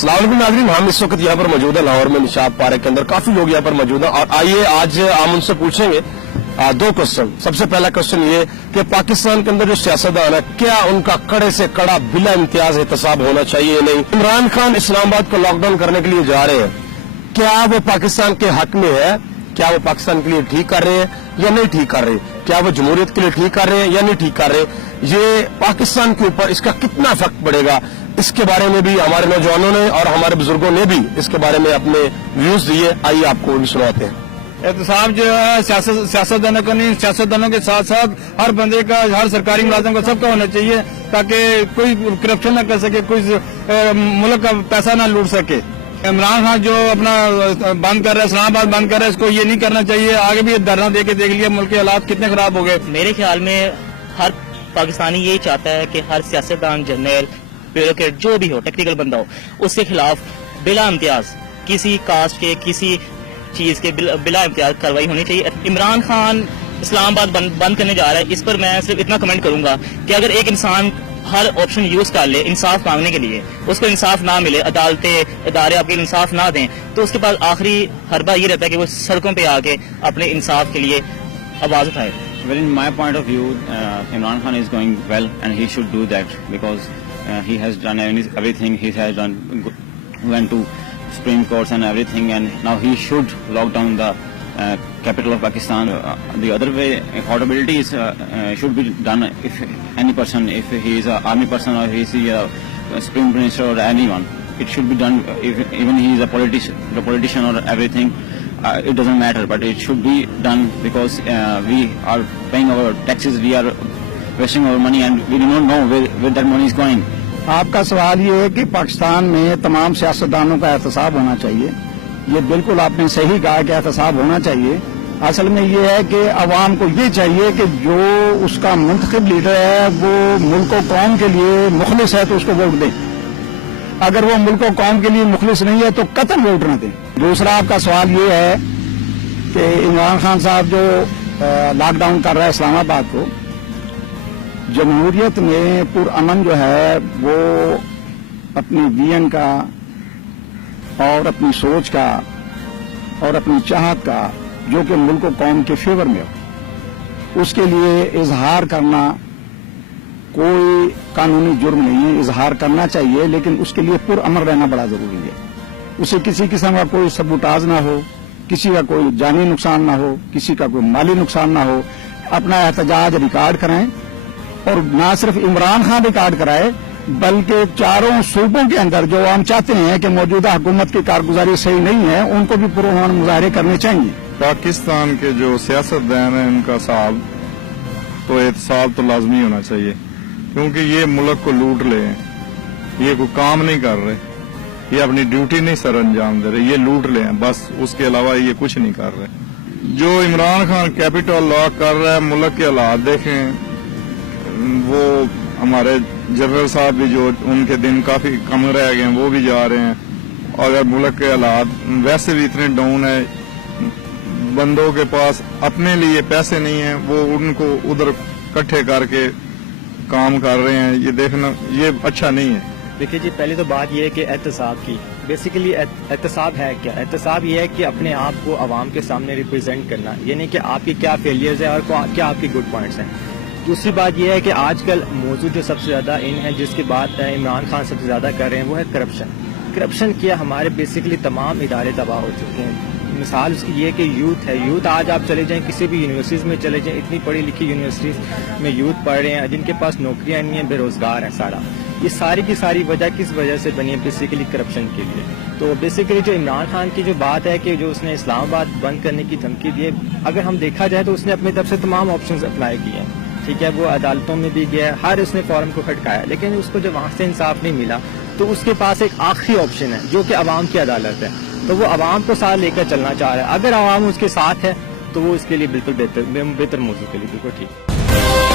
अस्सलाम वालेकुम नाज़रीन, हम इस वक्त यहाँ पर मौजूद है लाहौर में निशात पार्क के अंदर। काफी लोग यहाँ पर मौजूद हैं और आइए आज हम उनसे पूछेंगे दो क्वेश्चन। सबसे पहला क्वेश्चन ये कि पाकिस्तान के अंदर जो सियासतदान है, क्या उनका कड़े से कड़ा बिला इम्तियाज एहतसाब होना चाहिए या नहीं। इमरान खान इस्लामाबाद को लॉकडाउन करने के लिए जा रहे हैं, क्या वो पाकिस्तान के हक में है? क्या वो पाकिस्तान के लिए ठीक कर रहे हैं या नहीं ठीक कर रहे? क्या वो जमहूरियत के लिए ठीक कर रहे हैं या नहीं ठीक कर रहे? ये पाकिस्तान के ऊपर इसका कितना फर्क पड़ेगा, इसके बारे में भी हमारे नौजवानों ने और हमारे बुजुर्गों ने भी इसके बारे में अपने व्यूज दिए। आइए आपको भी सुनाते हैं। एहतसाब जो है सियासतदानों का नहीं, सियासतदानों के साथ साथ हर बंदे का, हर सरकारी मुलाजिम का, सबका होना चाहिए, ताकि कोई करप्शन न कर सके, कोई मुल्क का पैसा न लूट सके। इमरान खान जो अपना बंद कर रहा है, इस्लामाबाद बंद कर रहा है, इसको ये नहीं करना चाहिए। आगे भी धरना दे के देख लिया मुल्क के हालात कितने खराब हो गए। मेरे ख्याल में हर पाकिस्तानी यही चाहता है कि हर सियासतदान, जनरल, ब्यूरोक्रेट, जो भी हो, टेक्निकल बंदा हो, उसके खिलाफ बिला इम्तियाज किसी कास्ट के, किसी चीज के बिला इम्तियाज कार्रवाई होनी चाहिए। इमरान खान इस्लामाबाद बंद करने जा रहा है, इस पर मैं सिर्फ इतना कमेंट करूंगा कि अगर एक इंसान हर ऑप्शन यूज कर ले इंसाफ मांगने के लिए, उसको इंसाफ ना मिले, अदालतें, इदारे आपके इंसाफ ना दें, तो उसके पास आखिरी हरबा ये रहता है कि वो सड़कों पे आके अपने इंसाफ के लिए आवाज उठाए। Well, in my point of view, Imran Khan is going well, and he should do that because he has done everything. He has went to Supreme Courts and everything, and now he should lock down the capital of Pakistan. The other way, accountability is should be done if any person, if he is an army person or he is a Supreme Minister or anyone, it should be done. If even he is a politician or everything. It doesn't matter, but it should be done because we are paying our taxes, we are wasting our money, and we do not know where that money is going. आपका सवाल ये है कि पाकिस्तान में तमाम सियासतदानों का एहतसाब होना चाहिए। ये बिल्कुल आपने सही कहा कि एहतसाब होना चाहिए। असल में ये है कि अवाम को ये चाहिए कि जो उसका मुंतखब लीडर है वो मुल्क और कौम के लिए मुखलिस है तो उसको वोट दें। अगर वो मुल्क और कौम के लिए मुखलिस नहीं है तो कतई वोट न दें। दूसरा आपका सवाल ये है कि इमरान खान साहब जो लॉकडाउन कर रहा है इस्लामाबाद को, जमहूरियत में पुरअमन जो है वो अपनी विजन का और अपनी सोच का और अपनी चाहत का, जो कि मुल्क और कौम के फेवर में हो, उसके लिए इजहार करना कोई कानूनी जुर्म नहीं है। इजहार करना चाहिए, लेकिन उसके लिए पुरअमन रहना बड़ा जरूरी है। उसे किसी किस्म का कोई सबूताज ना हो, किसी का कोई जानी नुकसान ना हो, किसी का कोई माली नुकसान ना हो। अपना एहतजाज रिकॉर्ड कराएं, और ना सिर्फ इमरान खान रिकॉर्ड कराए बल्कि चारों सूबों के अंदर जो हम चाहते हैं कि मौजूदा हुकूमत की कारगुजारी सही नहीं है, उनको भी पुरअमन मुजाहरे करने चाहिए। पाकिस्तान के जो सियासतदान है उनका साहब तो एहतसाब तो लाजमी होना चाहिए, क्योंकि ये मुल्क को लूट ले हैं। ये कोई काम नहीं कर रहे, ये अपनी ड्यूटी नहीं सर अंजाम दे रहे, ये लूट ले हैं बस, उसके अलावा ये कुछ नहीं कर रहे। जो इमरान खान कैपिटल लॉक कर रहा है, मुल्क के हालात देखें, वो हमारे जनरल साहब भी जो उनके दिन काफी कम रह गए हैं वो भी जा रहे हैं। और अगर मुल्क के हालात वैसे भी इतने डाउन है, बंदों के पास अपने लिए पैसे नहीं है, वो उनको उधर इकट्ठे करके काम कर रहे हैं, ये देखना ये अच्छा नहीं है। देखिए जी, पहले तो बात यह है कि एहतसाब की बेसिकली एहतसाब है क्या? एहतसाब ये है कि अपने आप को आवाम के सामने रिप्रेजेंट करना, यानी कि आपकी क्या फेलियर्स है और क्या आपके गुड पॉइंट्स हैं। दूसरी बात यह है कि आजकल मौजूद जो सबसे ज़्यादा इन है, जिसकी बात इमरान खान सबसे ज़्यादा कर रहे हैं, वो है करप्शन। करप्शन किया हमारे बेसिकली तमाम इदारे तबाह हो चुके हैं। मिसाल उसकी ये कि यूथ है, यूथ आज आप चले जाएं किसी भी यूनिवर्सिटीज़ में चले जाएं, इतनी पढ़ी लिखी यूनिवर्सिटीज़ में यूथ पढ़ रहे हैं जिनके पास नौकरियां नहीं हैं, बेरोजगार हैं सारा। ये सारी की सारी वजह किस वजह से बनी है? बेसिकली करप्शन के लिए। तो बेसिकली जो इमरान खान की जो बात है कि जो उसने इस्लामाबाद बंद करने की धमकी दी है, अगर हम देखा जाए तो उसने अपनी तरफ से तमाम ऑप्शंस अप्लाई किए हैं, ठीक है। वो अदालतों में भी गया, हर उसने फॉर्म को खटकाया, लेकिन उसको जब वहाँ से इंसाफ नहीं मिला तो उसके पास एक आखिरी ऑप्शन है जो कि अवाम की अदालत है। तो वो अवाम को साथ लेकर चलना चाह रहा है। अगर अवाम उसके साथ है तो वो इसके लिए बिल्कुल बेहतर मौजूद के लिए बिल्कुल ठीक है।